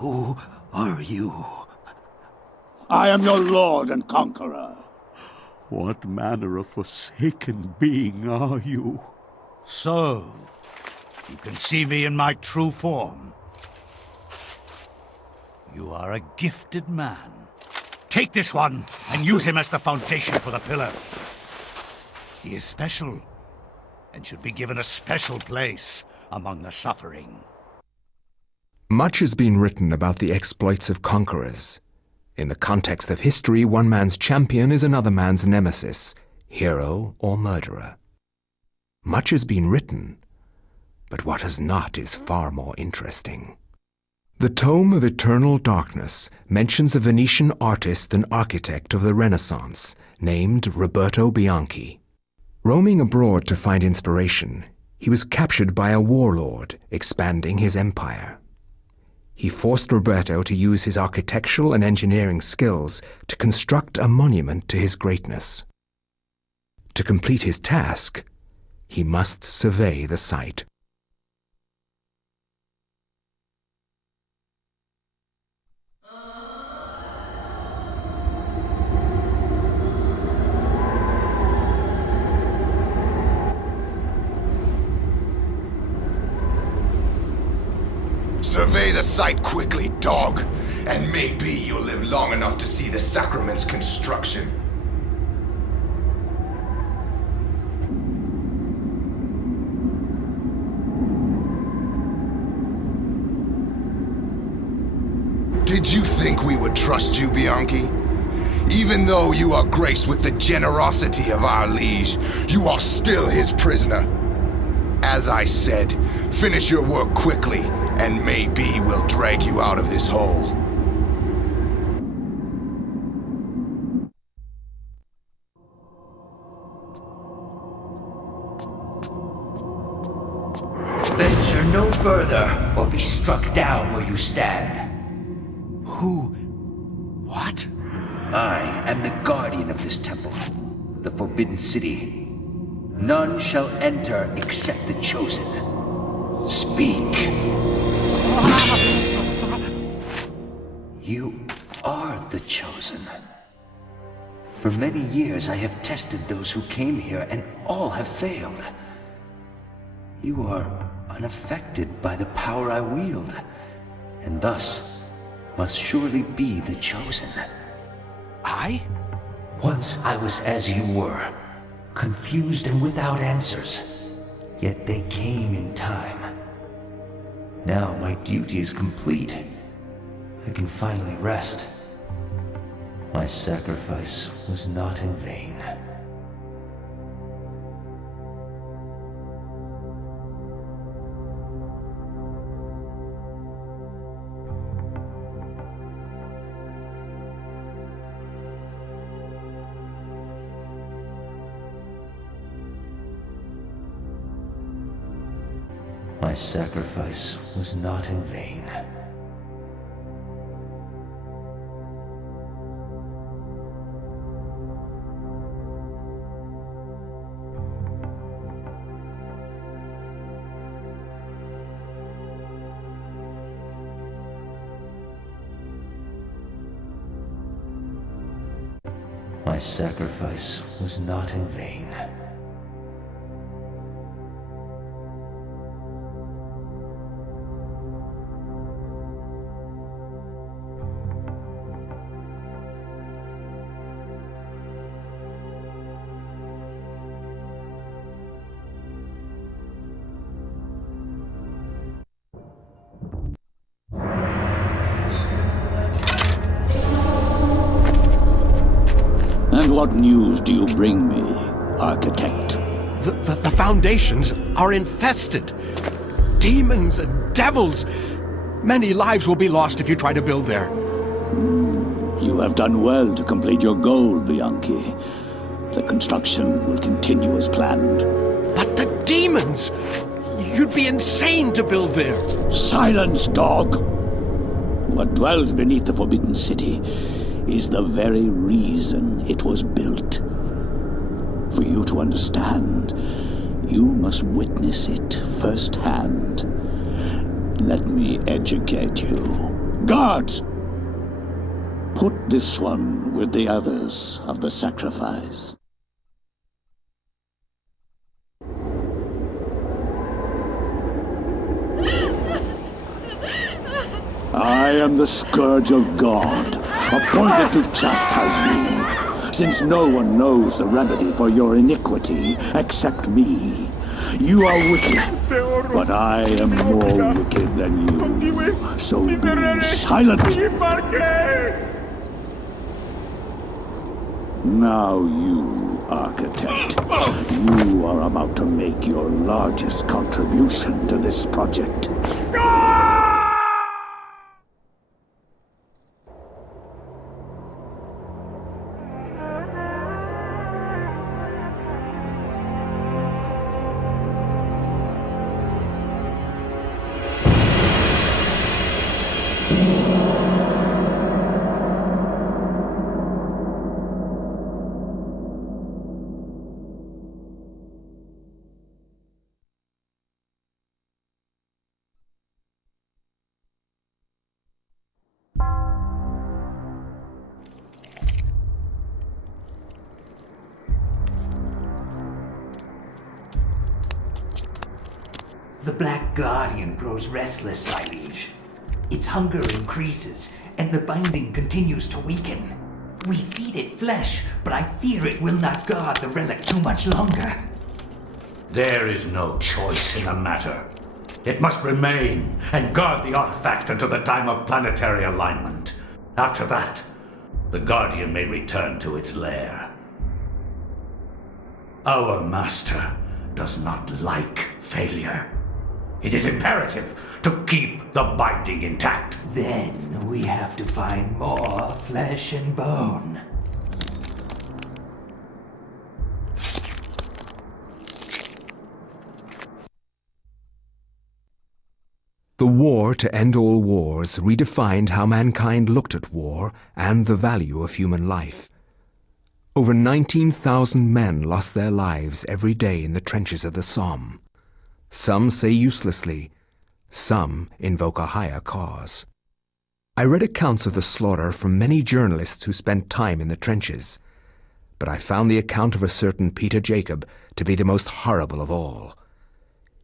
Who are you? I am your lord and conqueror. What manner of forsaken being are you? So, you can see me in my true form. You are a gifted man. Take this one and use him as the foundation for the pillar. He is special and should be given a special place among the suffering. Much has been written about the exploits of conquerors. In the context of history, one man's champion is another man's nemesis, hero or murderer. Much has been written, but what has not is far more interesting. The Tome of Eternal Darkness mentions a Venetian artist and architect of the Renaissance named Roberto Bianchi. Roaming abroad to find inspiration, he was captured by a warlord expanding his empire. He forced Roberto to use his architectural and engineering skills to construct a monument to his greatness. To complete his task, he must survey the site. Survey the site quickly, dog, and maybe you'll live long enough to see the sacrament's construction. Did you think we would trust you, Bianchi? Even though you are graced with the generosity of our liege, you are still his prisoner. As I said, finish your work quickly, and maybe we'll drag you out of this hole. Venture no further, or be struck down where you stand. Who? What? I am the guardian of this temple, the Forbidden City. None shall enter except the chosen. Speak. You are the chosen. For many years I have tested those who came here, and all have failed. You are unaffected by the power I wield, and thus must surely be the chosen. I? Once I was as you were, confused and without answers, yet they came in time. Now my duty is complete. I can finally rest. My sacrifice was not in vain. My sacrifice was not in vain. My sacrifice was not in vain. And what news do you bring me, architect? The foundations are infested. Demons and devils. Many lives will be lost if you try to build there. You have done well to complete your goal, Bianchi. The construction will continue as planned. But the demons! You'd be insane to build there. Silence, dog! What dwells beneath the Forbidden City is the very reason it was built. For you to understand, you must witness it firsthand. Let me educate you. Guards! Put this one with the others of the sacrifice. I am the Scourge of God, appointed to chastise you, since no one knows the remedy for your iniquity except me. You are wicked, but I am more wicked than you, so be silent! Now you, Architect, you are about to make your largest contribution to this project. The Black Guardian grows restless, my liege. Its hunger increases, and the binding continues to weaken. We feed it flesh, but I fear it will not guard the relic too much longer. There is no choice in the matter. It must remain and guard the artifact until the time of planetary alignment. After that, the Guardian may return to its lair. Our master does not like failure. It is imperative to keep the binding intact. Then we have to find more flesh and bone. The war to end all wars redefined how mankind looked at war and the value of human life. Over 19,000 men lost their lives every day in the trenches of the Somme. Some say uselessly, some invoke a higher cause. I read accounts of the slaughter from many journalists who spent time in the trenches, but I found the account of a certain Peter Jacob to be the most horrible of all.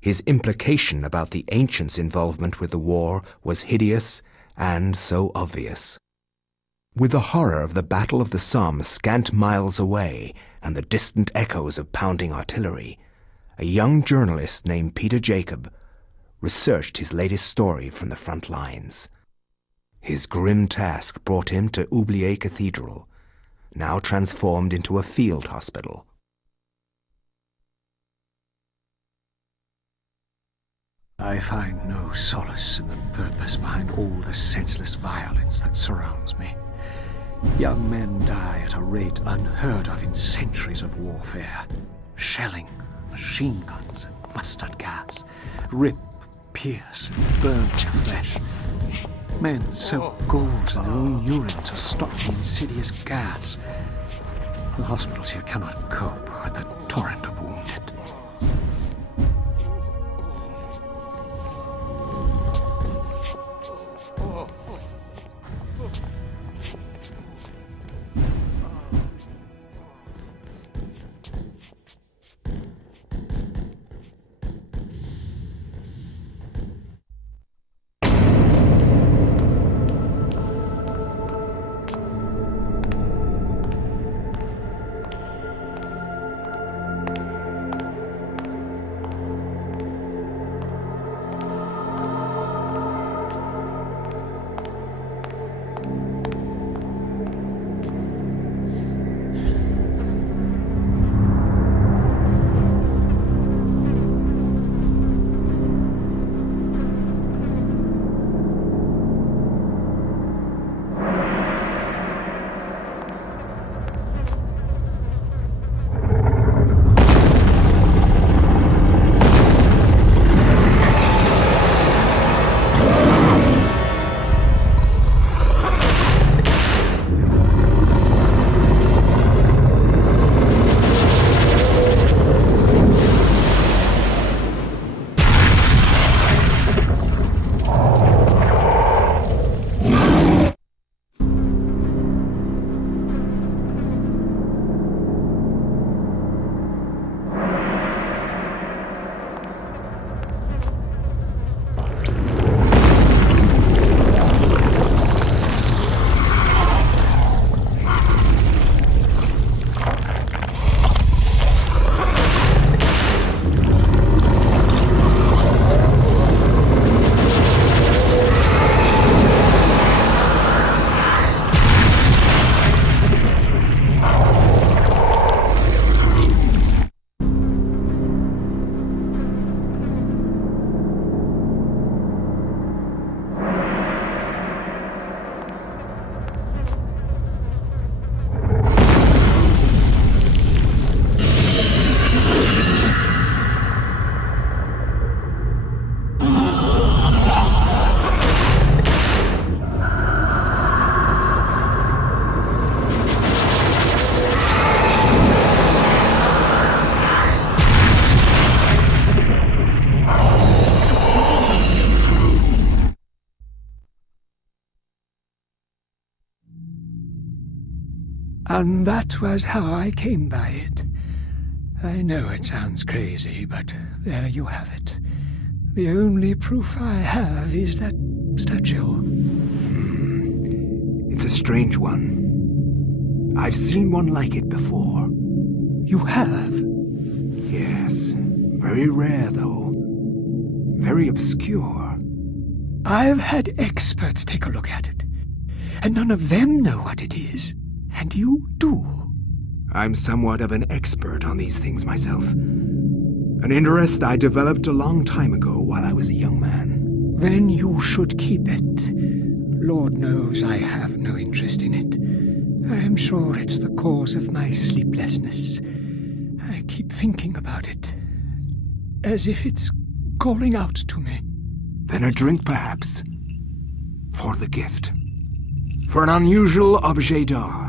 His implication about the ancients' involvement with the war was hideous and so obvious. With the horror of the Battle of the Somme scant miles away and the distant echoes of pounding artillery, a young journalist named Peter Jacob researched his latest story from the front lines. His grim task brought him to Oublier Cathedral, now transformed into a field hospital. I find no solace in the purpose behind all the senseless violence that surrounds me. Young men die at a rate unheard of in centuries of warfare. Shelling, machine guns, and mustard gas rip, pierce, and burn their flesh. Men soak gauze in their own urine to stop the insidious gas. The hospitals here cannot cope with the torrent of wounded. And that was how I came by it. I know it sounds crazy, but there you have it. The only proof I have is that statue. It's a strange one. I've seen one like it before. You have? Yes. Very rare, though. Very obscure. I've had experts take a look at it, and none of them know what it is. And you do. I'm somewhat of an expert on these things myself. An interest I developed a long time ago while I was a young man. Then you should keep it. Lord knows I have no interest in it. I am sure it's the cause of my sleeplessness. I keep thinking about it, as if it's calling out to me. Then a drink, perhaps? For the gift. For an unusual objet d'art.